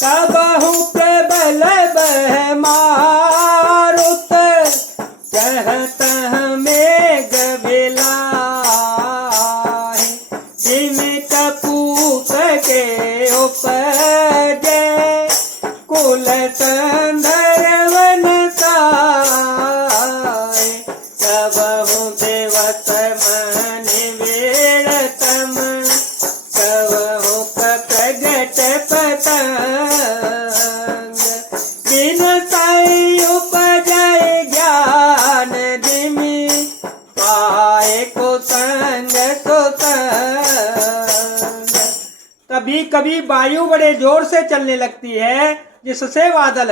तबहु प्रबल बह मारुत कहत मेघ बिलाहि। जिमि कपूत के उपजे कुल संदर्वन साहि। तबहु देवत मन वेड़तम कबहु प्रगट पतंग। बिन तई उपजय ज्ञान जिमि पाए कुसंग कुसंग। कभी कभी वायु बड़े जोर से चलने लगती है जिससे बादल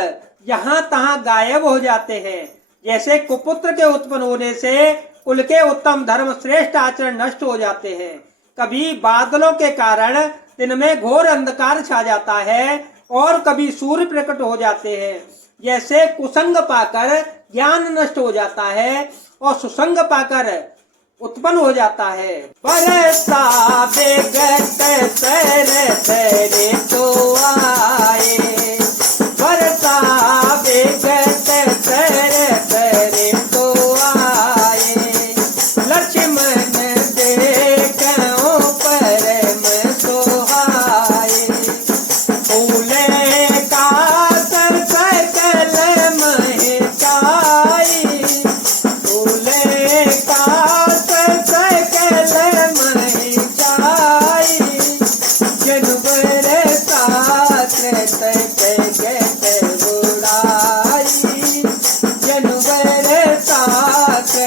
यहाँ तहाँ गायब हो जाते हैं। जैसे कुपुत्र के उत्पन्न होने से कुल के उत्तम धर्म श्रेष्ठ आचरण नष्ट हो जाते हैं। कभी बादलों के कारण दिन में घोर अंधकार छा जाता है और कभी सूर्य प्रकट हो जाते हैं। जैसे कुसंग पाकर ज्ञान नष्ट हो जाता है और सुसंग पाकर उत्पन्न हो जाता है। बरसा बेगत सरस ऋतु आए। बरसा बेगत सरस ऋतु आए। लक्ष्मण देखो परम सुहाए। फूले का सर सकल महकाई। फूले का सर सकल महकाई। जनवर शास्त्र जगत बुराई। जनवर शास्त्र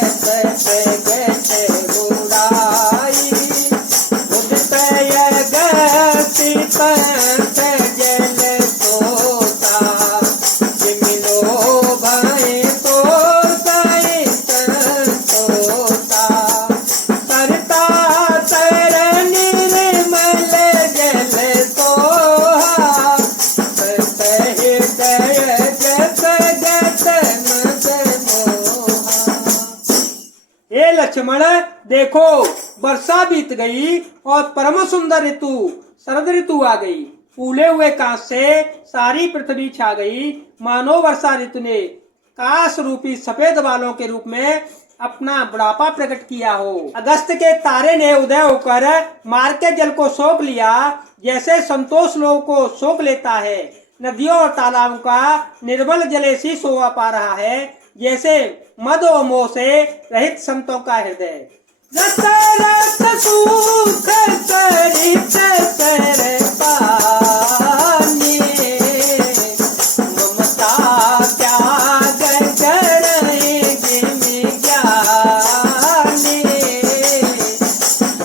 जगत बुराई। उदय गति पंथ जल सोता। जिमिलो भय तो संतोषा। तरता तर निर्मल जल सोहा। सत हृदय जत जत मत मोहा। हे लक्ष्मण देखो, वर्षा बीत गई और परम सुंदर ऋतु शरद ऋतु आ गई। फूले हुए कांच से सारी पृथ्वी छा गई, मानो वर्षा ऋतु ने काश रूपी सफेद बालों के रूप में अपना बुढ़ापा प्रकट किया हो। अगस्त के तारे ने उदय होकर मार्ग के जल को सोख लिया, जैसे संतोष लोगों को सोख लेता है। नदियों और तालाबों का निर्मल जल ऐसी शोभा पा रहा है जैसे मद और मोह से रहित संतों का हृदय। रस रस सुख सरित सर पानी। ममता त्याग करई जिमि ज्ञानी।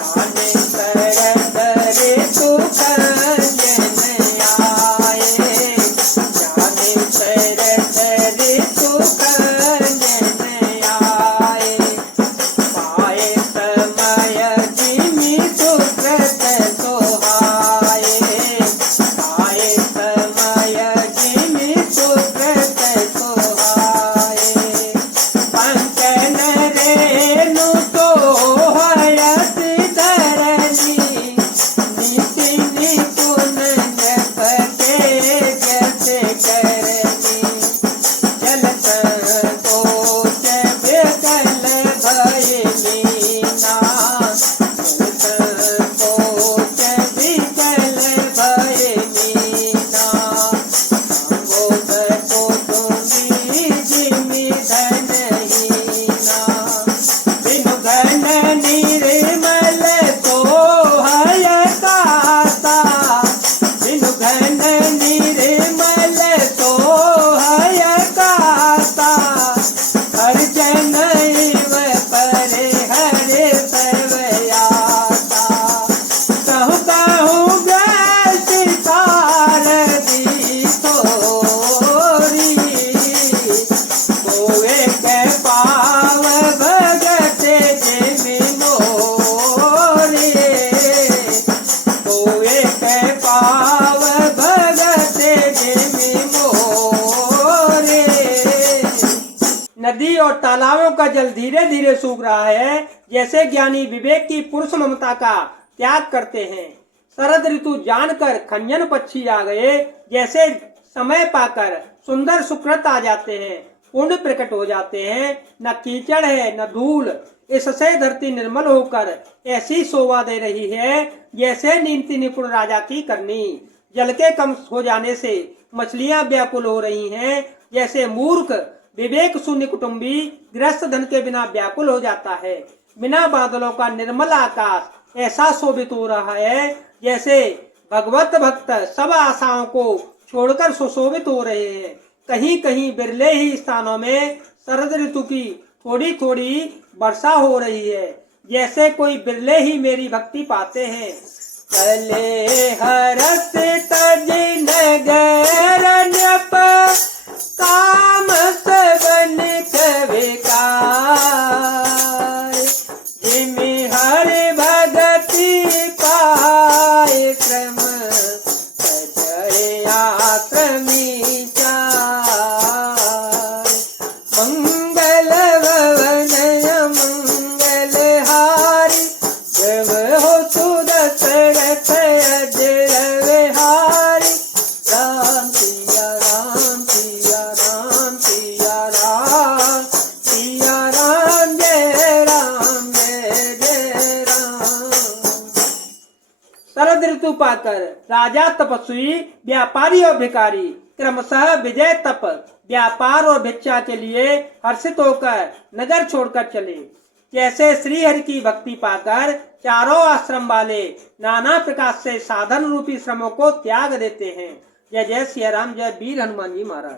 आने शरद ऋतु खंजन आए। जाने शरद ऋतु खंजन आए। पाए समय जिमि सुकृत सोहाए। पाए समय जिमि सुकृत सोहाए। पंचन रेणु सोहयत धरणी। नीति निपुण जप के जस करनी। जल संतोष बेकल भय लीना। जल संतोष बिकल भय लीना। सांगोत कौतुंबी जिमि धनहीना। बिनु घन निर्मल सोहय काता। बिनु घन निर्मल सोहय काता। हर जनैव परे हरे सर्वयाता। कहु कहु ग्रस्त सारथी तोरी। कोए के पाव भगत जिमि मोरे। कोए के पाव भगत जिमि मोरे। नदी और तालाबों का जल धीरे धीरे सूख रहा है, जैसे ज्ञानी विवेक की पुरुष ममता का त्याग करते हैं। शरद ऋतु जानकर खंजन पक्षी आ गए। जैसे समय पाकर सुंदर सुकृत आ जाते हैं, पुण्य प्रकट हो जाते हैं। न कीचड़ है न धूल, इससे धरती निर्मल होकर ऐसी शोभा दे रही है जैसे नीति निपुण राजा की करनी। जल के कम हो जाने से मछलियां व्याकुल हो रही हैं। जैसे मूर्ख विवेक शून्य कुटुंबी गृहस्थ धन के बिना व्याकुल हो जाता है। बिना बादलों का निर्मल आकाश ऐसा शोभित हो रहा है जैसे भगवत भक्त सब आशाओं को छोड़कर सुशोभित हो रहे हैं। कहीं कहीं बिरले ही स्थानों में शरद ऋतु की थोड़ी थोड़ी वर्षा हो रही है। जैसे कोई बिरले ही मेरी भक्ति पाते हैं। चले हरस तज नगर न्यप काम सबन कविकार, जिमि हरि भगति पाए क्रम सजड़े आश्रमी चार। मंगल भवन मंगल हारी, जब हो सुदशरथ अजर विहारी। राम सिया राम सिया राम सिया राम, सिया राम जय राम जय जय राम। शरद ऋतु पाकर राजा तपस्वी व्यापारी और भिखारी क्रमशः विजय तप व्यापार और भिक्षा के लिए हर्षित होकर नगर छोड़कर चले। जैसे श्री हरि की भक्ति पाकर चारों आश्रम वाले नाना प्रकार से साधन रूपी श्रमों को त्याग देते हैं। जय जय सिया राम, जय वीर हनुमान जी महाराज।